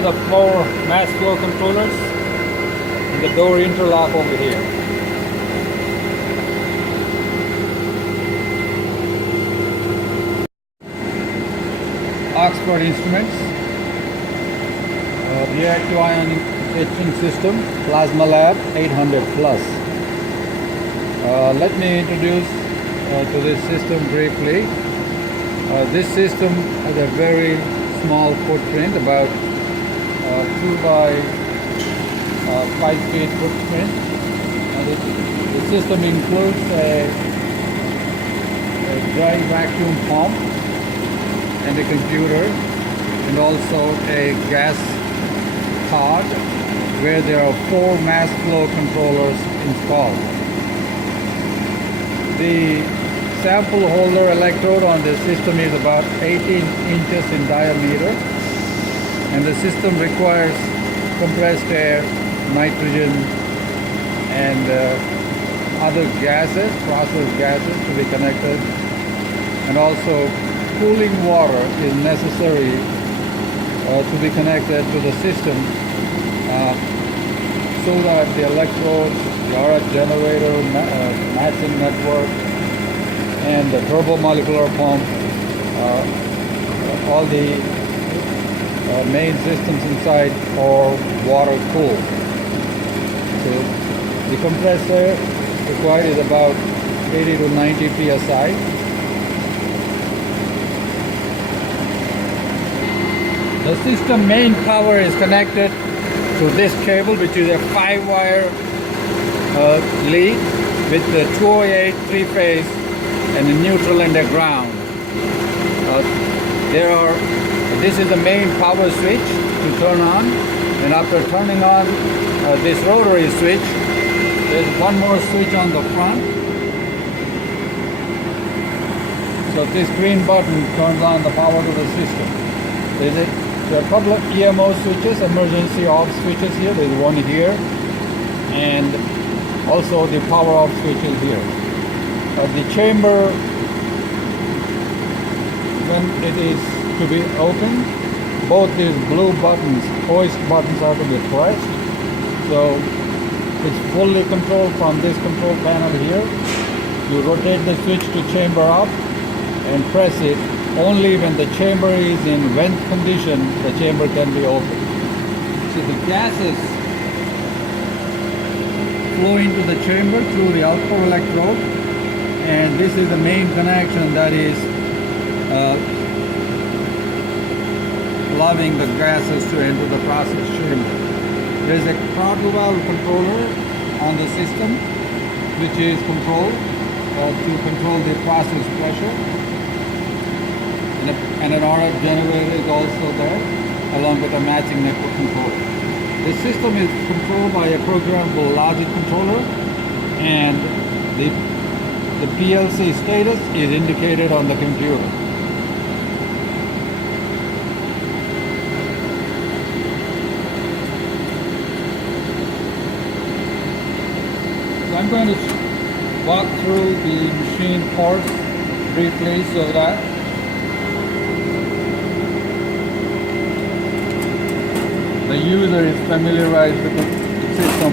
are the 4 mass flow controllers and the door interlock over here. Oxford Instruments, reactive ion etching system, Plasmalab 800 plus. Let me introduce to this system briefly. This system has a very small footprint, about 2 by 5 feet footprint. The system includes a dry vacuum pump and a computer, and also a gas pod where there are 4 mass flow controllers installed. The sample holder electrode on this system is about 18 inches in diameter, and the system requires compressed air, nitrogen, and other gases, processed gases to be connected, and also cooling water is necessary to be connected to the system so that the electrodes, the RF generator, matching network, and the turbomolecular pump, all the main systems inside are water cooled. So the compressor required is about 80 to 90 psi. The system main power is connected to this cable, which is a 5-wire lead with the 208 3-phase and a neutral and a ground. This is the main power switch to turn on, and after turning on this rotary switch, there's one more switch on the front. So this green button turns on the power to the system. There are a couple of EMO switches, emergency off switches here. There's one here, and also the power off switch is here. The chamber, when it is to be opened, both these blue buttons, hoist buttons, are to be pressed. So it's fully controlled from this control panel here. You rotate the switch to chamber up and press it. Only when the chamber is in vent condition, the chamber can be opened. So the gases flow into the chamber through the output electrode, and this is the main connection that is allowing the gases to enter the process chamber. There is a throttle valve controller on the system, which is controlled to control the process pressure. And an RF generator is also there, along with a matching network controller. The system is controlled by a programmable logic controller, and the PLC status is indicated on the computer. So I'm going to walk through the machine parts briefly so that the user is familiarized with the system.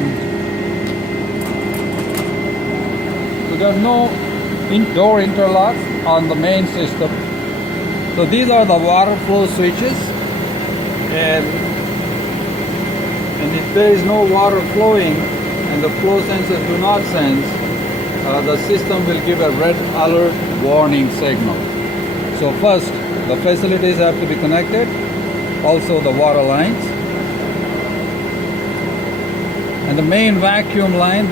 So there are no door interlocks on the main system. So these are the water flow switches, and if there is no water flowing and the flow sensors do not sense, the system will give a red alert warning signal. So first, the facilities have to be connected, also the water lines. And the main vacuum line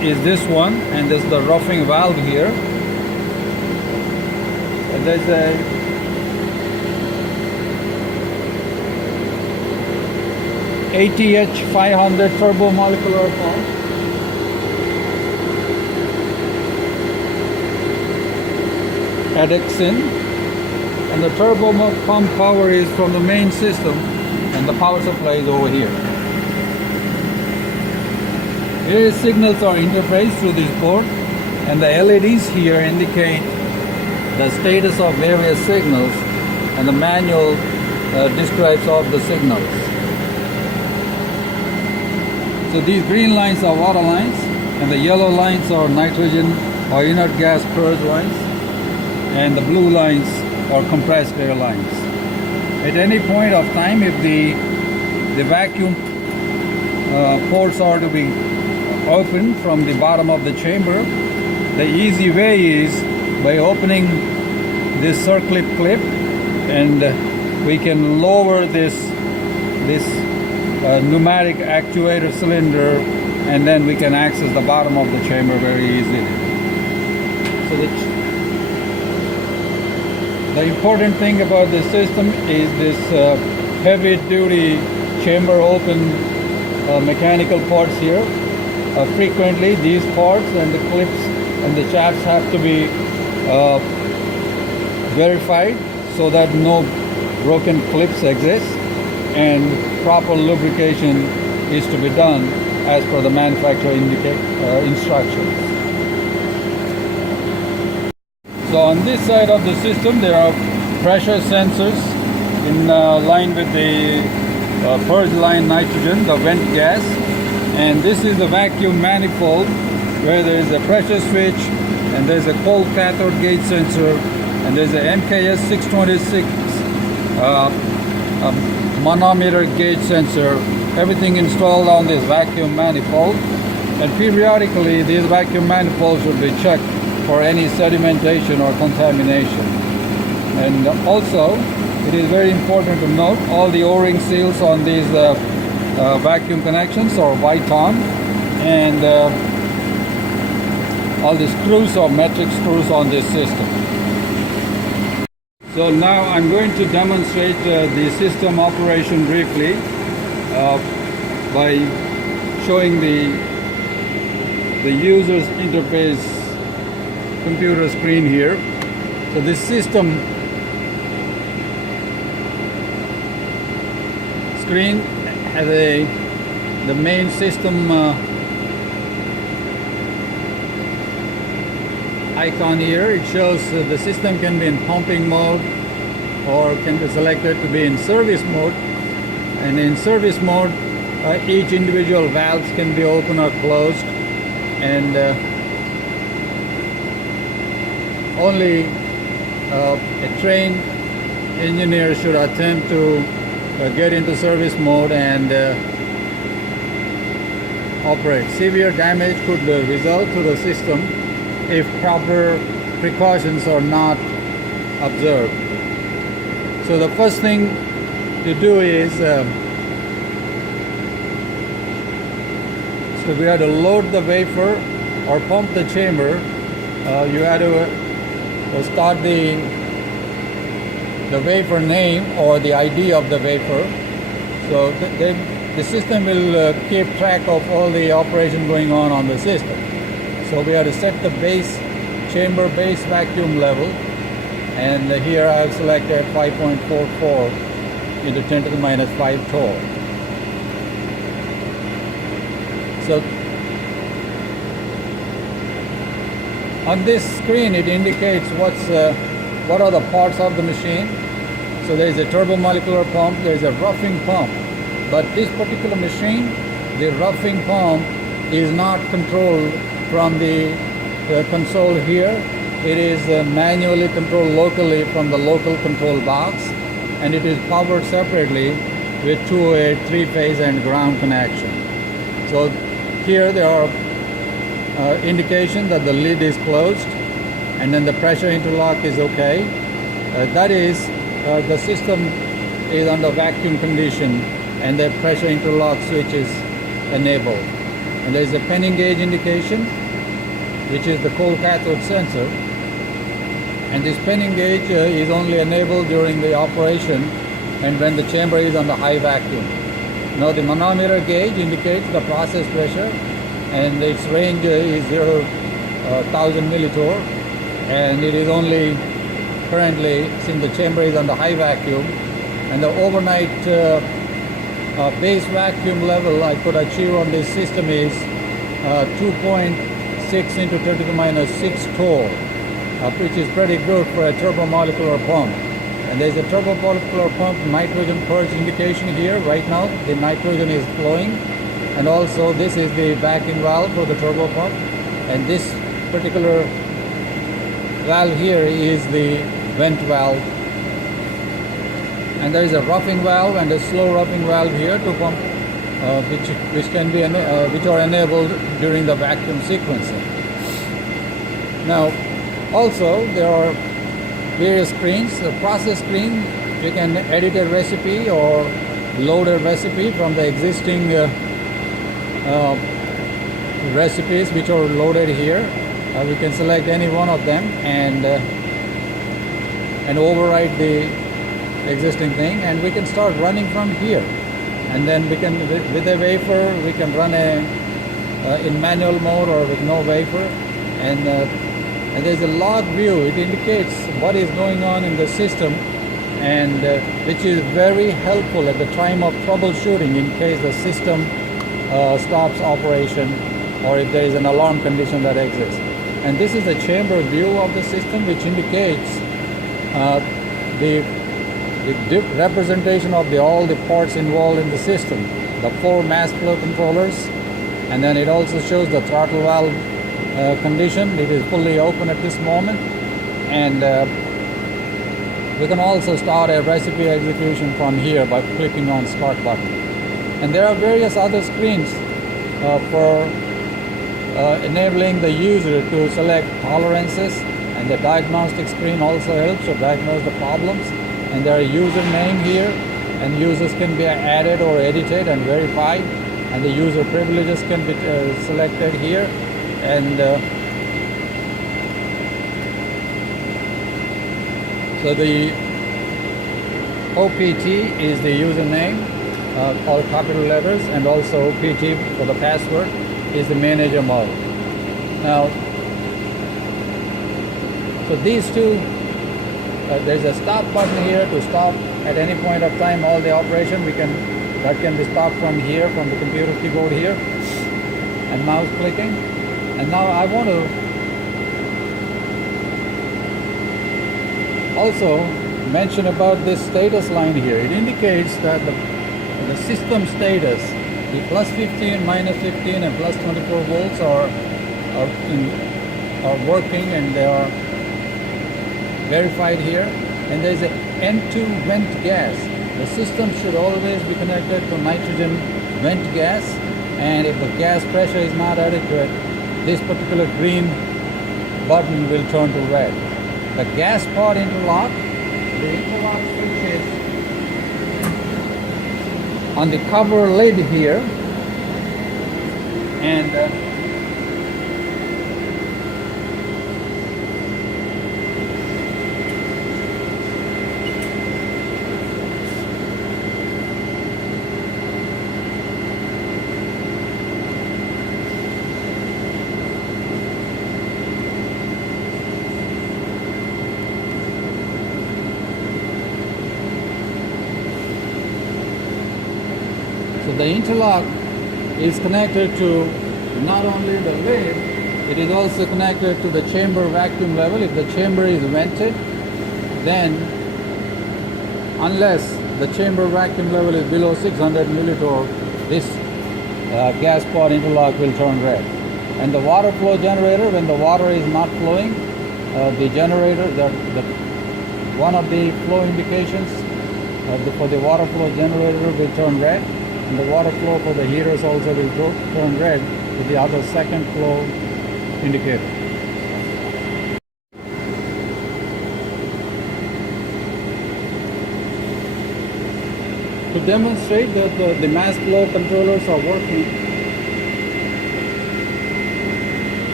is this one, and there's the roughing valve here. And there's a ATH 500 turbomolecular pump. Addicts in, and the turbo pump power is from the main system, and the power supply is over here. Various signals are interfaced through this board, and the LEDs here indicate the status of various signals, and the manual describes all the signals. So these green lines are water lines, and the yellow lines are nitrogen or inert gas purge lines, and the blue lines are compressed air lines. At any point of time, if the vacuum ports are to be opened from the bottom of the chamber, the easy way is by opening this circlip clip, and we can lower this pneumatic actuator cylinder, and then we can access the bottom of the chamber very easily. So the important thing about this system is this heavy duty chamber open mechanical parts here. Frequently these parts and the clips and the shafts have to be verified so that no broken clips exist, and proper lubrication is to be done as per the manufacturer instructions. So on this side of the system there are pressure sensors in line with the purge line nitrogen, the vent gas, and this is the vacuum manifold where there is a pressure switch, and there's a cold cathode gauge sensor, and there's a MKS 626 manometer gauge sensor, everything installed on this vacuum manifold. And periodically these vacuum manifolds should be checked for any sedimentation or contamination. And also it is very important to note all the O-ring seals on these vacuum connections are white on, and all the screws are metric screws on this system. So now I'm going to demonstrate the system operation briefly by showing the user's interface computer screen here. So this system screen has the main system icon here. It shows the system can be in pumping mode or can be selected to be in service mode. And in service mode, each individual valves can be open or closed, and only a trained engineer should attempt to get into service mode and operate. Severe damage could result to the system if proper precautions are not observed. So the first thing to do is so we have to load the wafer or pump the chamber. You have to start the wafer name or the ID of the wafer. So the system will keep track of all the operation going on the system. So we have to set the base chamber base vacuum level, and here I've selected 5.44 into 10 to the minus 5 torr. So on this screen it indicates what are the parts of the machine. So there is a turbomolecular pump, there is a roughing pump, but this particular machine, the roughing pump is not controlled from the console here. It is manually controlled locally from the local control box, and it is powered separately with 208 3-phase and ground connection. So here there are indication that the lid is closed, and then the pressure interlock is okay. That is the system is under vacuum condition and the pressure interlock switch is enabled. And there is a penning gauge indication, which is the cold cathode sensor. And this penning gauge is only enabled during the operation and when the chamber is under high vacuum. Now the manometer gauge indicates the process pressure, and its range is 0,000 millitorr, and it is only currently, since the chamber is under high vacuum, and the overnight base vacuum level I could achieve on this system is 2.6 into 10 to the minus 6 torr, which is pretty good for a turbomolecular pump. And there's a turbopropellant pump nitrogen purge indication here. Right now the nitrogen is flowing, and also this is the vacuum valve for the turbo pump, and this particular valve here is the vent valve, and there is a roughing valve and a slow roughing valve here to pump which are enabled during the vacuum sequencing. Now also there are various screens. The process screen, you can edit a recipe or load a recipe from the existing recipes which are loaded here. We can select any one of them and override the existing thing, and we can start running from here. And then we can, with a wafer, we can run in manual mode or with no wafer, and there's a log view. It indicates what is going on in the system, and which is very helpful at the time of troubleshooting in case the system stops operation or if there is an alarm condition that exists. And this is the chamber view of the system, which indicates the representation of all the parts involved in the system, the 4 mass flow controllers, and then it also shows the throttle valve condition. It is fully open at this moment, and we can also start a recipe execution from here by clicking on start button. And there are various other screens for enabling the user to select tolerances, and the diagnostic screen also helps to diagnose the problems. And there are username here, and users can be added or edited and verified, and the user privileges can be selected here. And so the OPT is the username, all capital letters, and also OPT for the password is the manager mode. Now, so these two, there's a stop button here to stop at any point of time all the operation. That can be stopped from here, from the computer keyboard here, and mouse clicking. And now I want to also mention about this status line here. It indicates that the system status, the plus 15, minus 15, and plus 24 volts are working, and they are verified here. And there is an N2 vent gas. The system should always be connected to nitrogen vent gas, and if the gas pressure is not adequate, this particular green button will turn to red. The gas pod interlock, the interlock switch is on the cover lid here, and the interlock is connected to not only the lid, it is also connected to the chamber vacuum level. If the chamber is vented, then unless the chamber vacuum level is below 600 millitorr, this gas pod interlock will turn red. And the water flow generator, when the water is not flowing, the generator, one of the flow indications for the water flow generator will turn red. And the water flow for the heaters also will turn red with the other second flow indicator. To demonstrate that the mass flow controllers are working,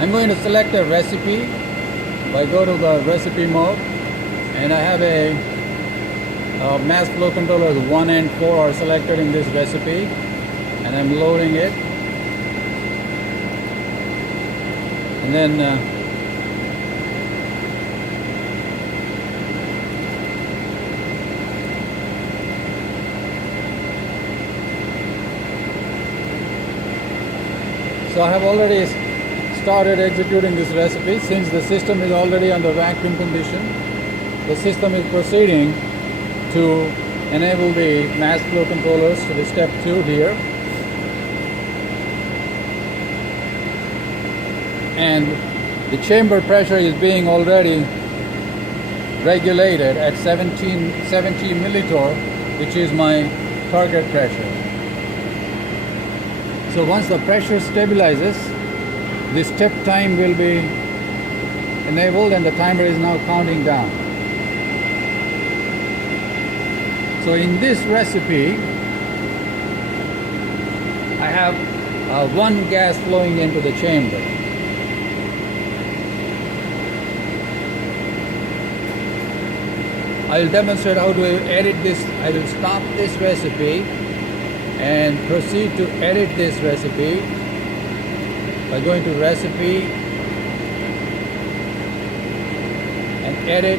I'm going to select a recipe. I go to the recipe mode, and I have a mass flow controllers 1 and 4 are selected in this recipe, and I'm loading it. And then so I have already started executing this recipe. Since the system is already under vacuum condition, the system is proceeding to enable the mass flow controllers to the step 2 here. And the chamber pressure is being already regulated at 70 millitorr, which is my target pressure. So once the pressure stabilizes, the step time will be enabled and the timer is now counting down. So in this recipe, I have one gas flowing into the chamber. I'll demonstrate how to edit this. I will stop this recipe and proceed to edit this recipe by going to recipe and edit,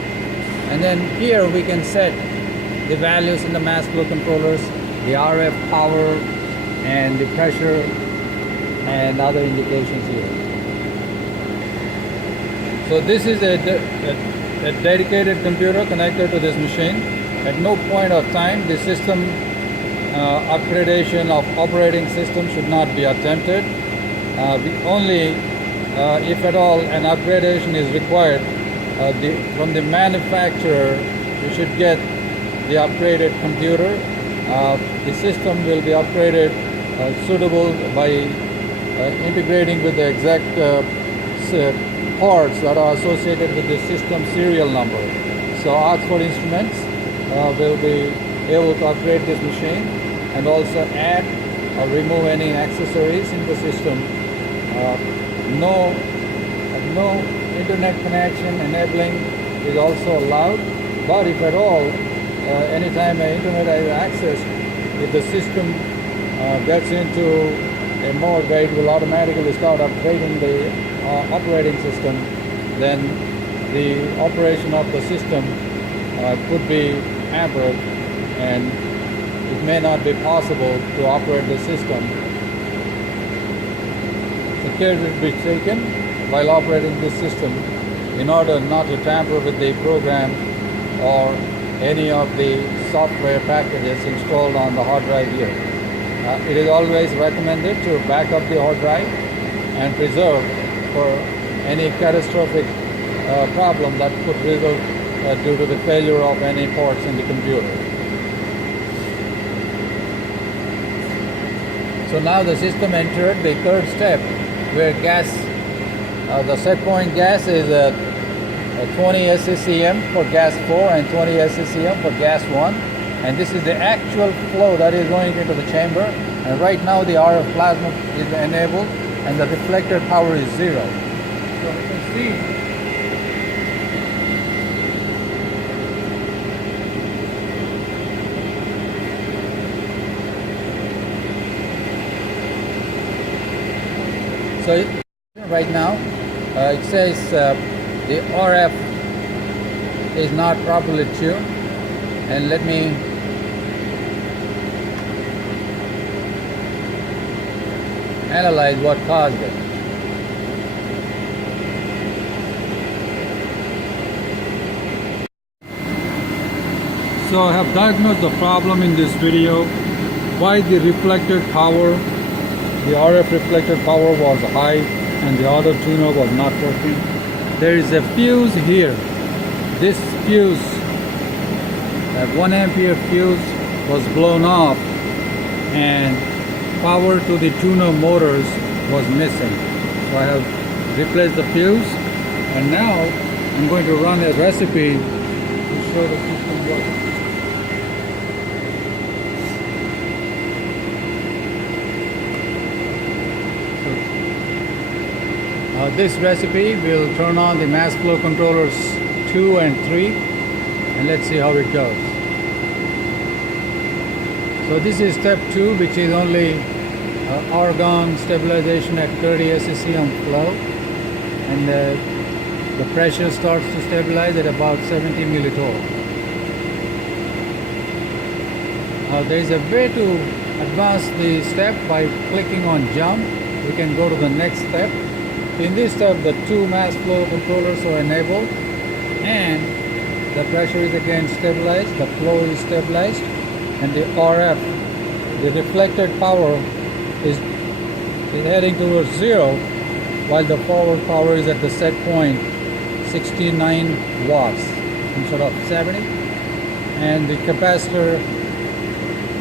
and then here we can set the values in the mass flow controllers, the RF power and the pressure and other indications here. So this is a dedicated computer connected to this machine. At no point of time the system upgradation of operating system should not be attempted. Only if at all an upgradation is required from the manufacturer, you should get the upgraded computer. The system will be upgraded suitable by integrating with the exact parts that are associated with the system serial number. So Oxford Instruments will be able to upgrade this machine and also add or remove any accessories in the system. No internet connection enabling is also allowed, but if at all, anytime internet is accessed, if the system gets into a mode where it will automatically start upgrading the operating system, then the operation of the system could be hampered and it may not be possible to operate the system. So care will be taken while operating this system in order not to tamper with the program or any of the software packages installed on the hard drive here. It is always recommended to back up the hard drive and preserve for any catastrophic problem that could result due to the failure of any parts in the computer. So now the system entered the third step where gas, the set point gas is 20 SCCM for gas 4 and 20 SCCM for gas 1. And this is the actual flow that is going into the chamber. And right now the RF plasma is enabled and the reflector power is 0. So you can see so right now it says the RF is not properly tuned, and let me analyze what caused it. So I have diagnosed the problem in this video, why the reflected power, the RF reflected power was high and the other tuner was not working. There is a fuse here. This fuse, that 1 ampere fuse, was blown off and power to the tuner motors was missing. So I have replaced the fuse, and now I'm going to run a recipe to show the system works. This recipe will turn on the mass flow controllers 2 and 3, and let's see how it goes. So this is step 2, which is only argon stabilization at 30 SCCM flow, and the pressure starts to stabilize at about 70 millitorr. There is a way to advance the step by clicking on jump. We can go to the next step. In this step, the two mass flow controllers are enabled, and the pressure is again stabilized, the flow is stabilized, and the RF, the reflected power, is heading towards 0, while the forward power is at the set point 69 watts instead of 70. And the capacitor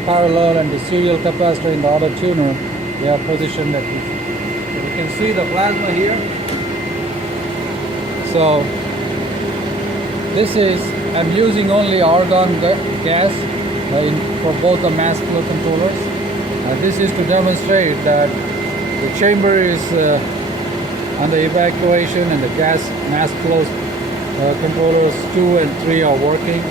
parallel and the serial capacitor in the auto tuner, they are positioned at this. So you can see the plasma here. So this is, I'm using only argon gas for both the mass flow controllers. This is to demonstrate that the chamber is under evacuation and the gas mass flow controllers 2 and 3 are working.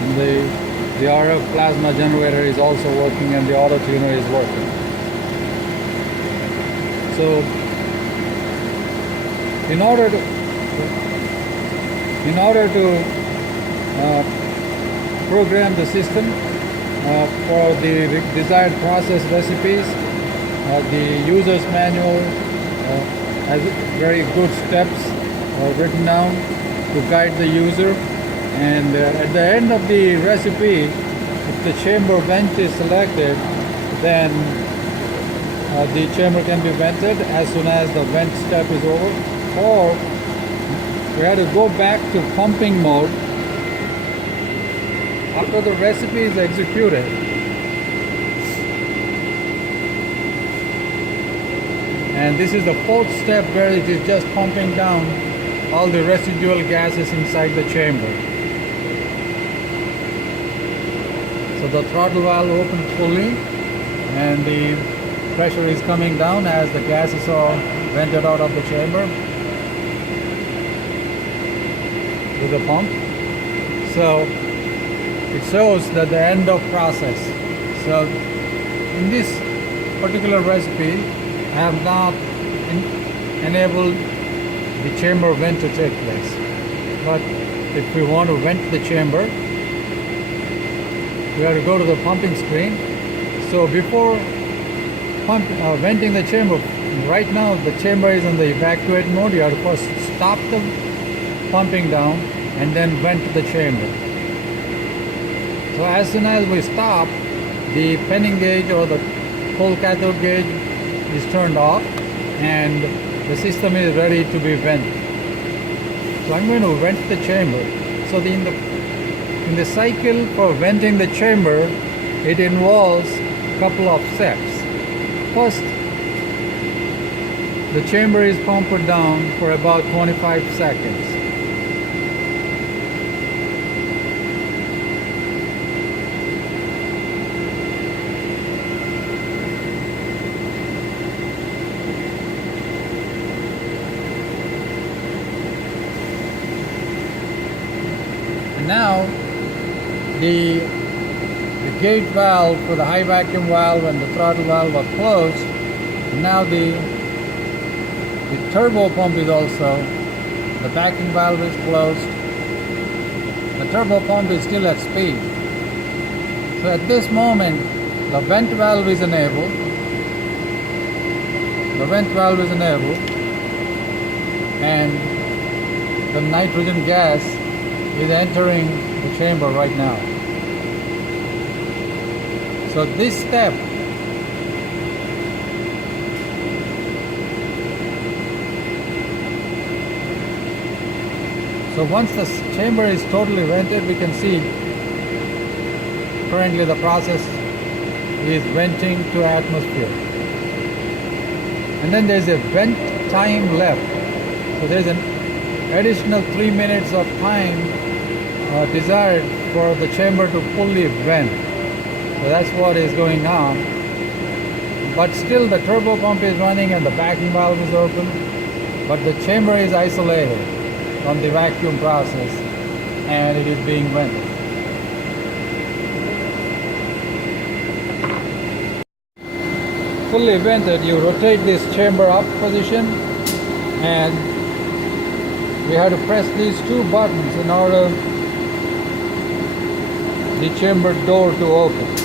And the RF plasma generator is also working, and the auto tuner is working. So in order to program the system for the desired process recipes, the user's manual has very good steps written down to guide the user. And at the end of the recipe, if the chamber vent is selected, then the chamber can be vented as soon as the vent step is over. Or we have to go back to pumping mode after the recipe is executed. And this is the fourth step, where it is just pumping down all the residual gases inside the chamber. So the throttle valve opens fully, and the pressure is coming down as the gases are vented out of the chamber with the pump. So it shows that the end of process. So in this particular recipe, I have not enabled the chamber vent to take place. But if we want to vent the chamber, we have to go to the pumping screen. So before venting the chamber, right now the chamber is in the evacuate mode. You have to first stop the pumping down and then vent the chamber. So as soon as we stop, the penning gauge or the cold cathode gauge is turned off, and the system is ready to be vented. So I'm going to vent the chamber. So in the cycle for venting the chamber, it involves a couple of steps. First, the chamber is pumped down for about 25 seconds. Now the gate valve for the high vacuum valve and the throttle valve are closed. And now the turbo pump is also, the backing valve is closed. The turbo pump is still at speed. So at this moment, the vent valve is enabled. The vent valve is enabled, and the nitrogen gas is entering the chamber right now. So this step once the chamber is totally vented, we can see currently the process is venting to atmosphere. And then there's a vent time left. So there's an additional 3 minutes of time desired for the chamber to fully vent. So that's what is going on. But still the turbo pump is running and the backing valve is open, but the chamber is isolated from the vacuum process and it is being vented. Fully vented, you rotate this chamber up position, and we have to press these two buttons in order the chamber door to open.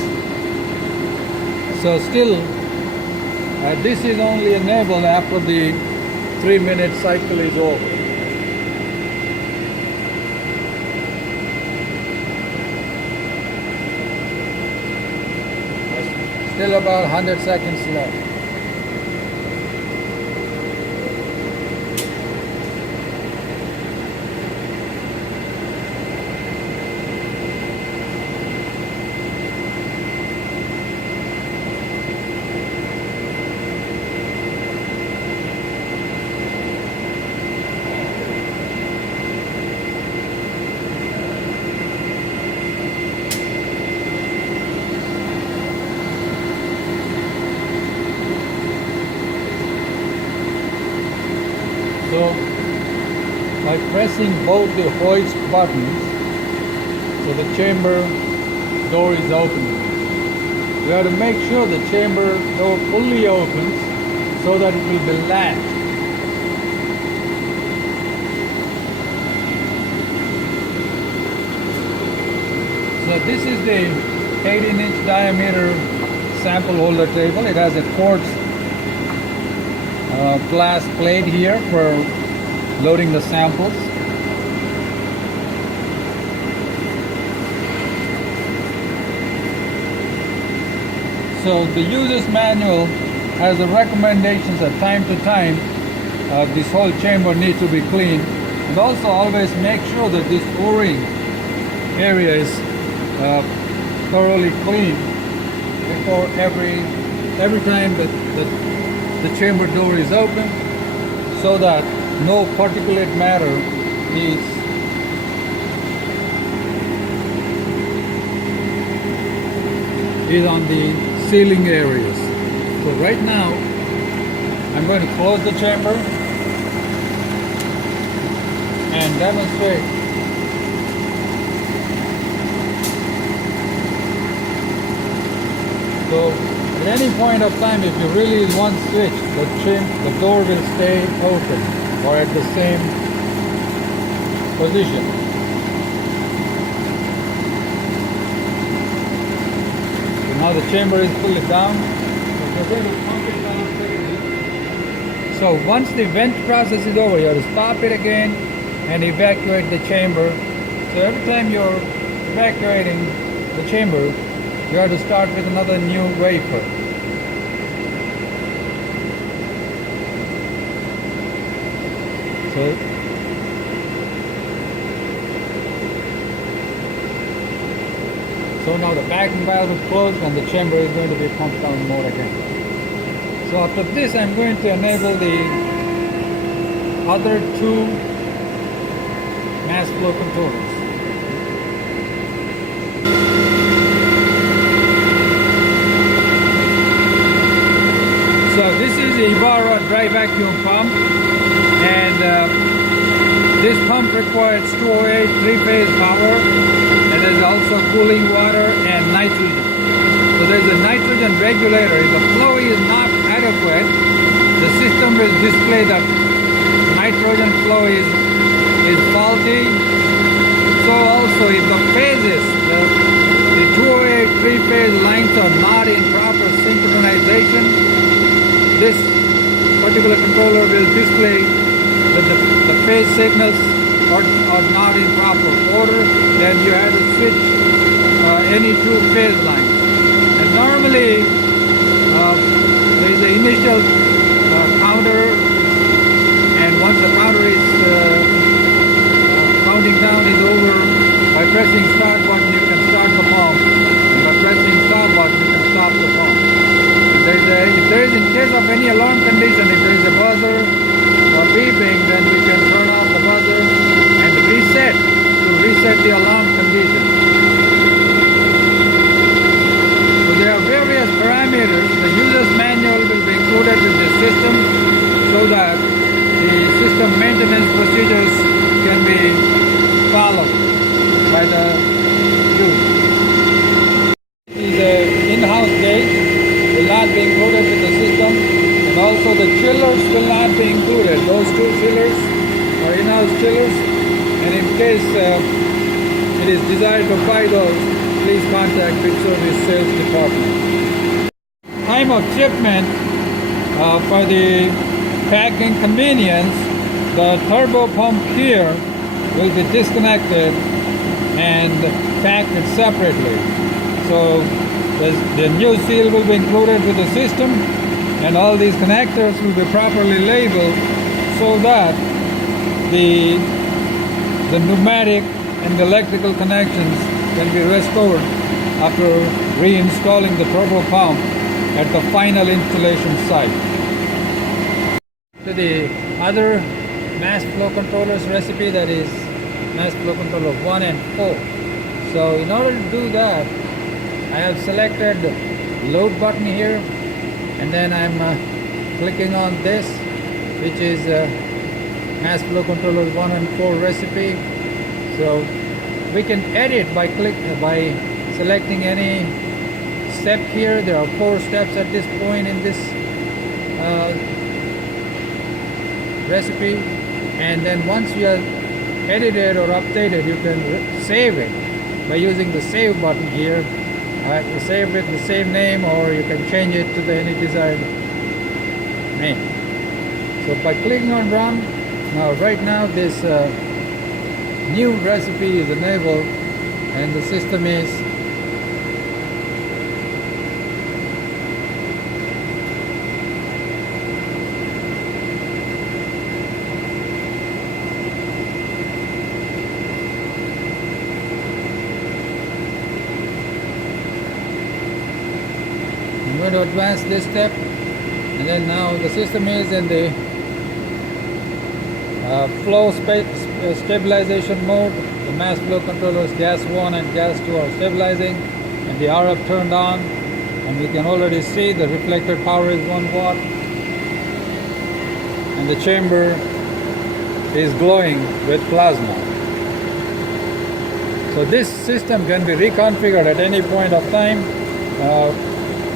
So still this is only enabled after the 3-minute cycle is over. Still about 100 seconds left. So, by pressing both the hoist buttons, so the chamber door is opening. We have to make sure the chamber door fully opens so that it will be latched. So this is the 18-inch diameter sample holder table. It has a quartz glass plate here for loading the samples. So the user's manual has the recommendations that time to time this whole chamber needs to be cleaned, and also always make sure that this O-ring area is thoroughly cleaned before every time that the chamber door is open, so that no particulate matter is on the sealing areas. So right now I'm going to close the chamber and demonstrate. So at any point of time, if you release one switch, the door will stay open or at the same position. So now the chamber is fully down. So once the vent process is over, you have to stop it again and evacuate the chamber. So every time you're evacuating the chamber, you have to start with another new wafer. So now the vacuum valve is closed and the chamber is going to be pumped down more again. So after this, I'm going to enable the other two mass flow controllers. So this is the Ibarra dry vacuum pump, and this pump requires 208 three-phase power, and there's also cooling water and nitrogen. So there's a nitrogen regulator. If the flow is not adequate, the system will display that nitrogen flow is faulty. So also if the phases, the 208 three-phase lines are not in proper synchronization, this particular controller will display that the phase signals are not in proper order. Then you have to switch any two phase lines. And normally there is an initial counter, and once the counter is counting down is over, by pressing start button you can start the pump, and by pressing stop button you can stop the pump. If there is, in case of any alarm condition, if there is a buzzer or beeping, then we can turn off the buzzer and reset the alarm condition. So there are various parameters. The user's manual will be included with the system so that the system maintenance procedures can be followed by the user. The in-house gauge will not be included with the system, and also the chillers will not be included. Those two chillers are in-house chillers, and in case it is desired to buy those, please contact Big Service Sales Department. Time of shipment for the packing convenience, the turbo pump here will be disconnected and packed separately. So the new seal will be included with the system, and all these connectors will be properly labeled so that the pneumatic and the electrical connections can be restored after reinstalling the turbo pump at the final installation site. To the other mass flow controllers recipe, that is mass flow controller 1 and 4. So in order to do that, I have selected the load button here, and then I'm clicking on this, which is mass flow controller 1 and 4 recipe. So we can edit by selecting any step here. There are 4 steps at this point in this recipe, and then once you have edited or updated, you can save it by using the save button here. Save with the same name, or you can change it to any desired name. So by clicking on run, right now this new recipe is enabled, and the system is I'm going to advance this step, and then now the system is in the flow stabilization mode. The mass flow controllers gas 1 and gas 2 are stabilizing, and the RF turned on, and we can already see the reflected power is 1 watt, and the chamber is glowing with plasma. So this system can be reconfigured at any point of time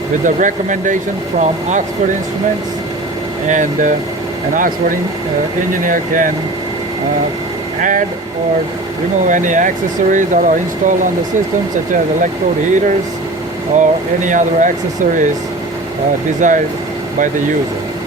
with the recommendation from Oxford Instruments, and an Oxford engineer can add or remove any accessories that are installed on the system, such as electrode heaters or any other accessories desired by the user.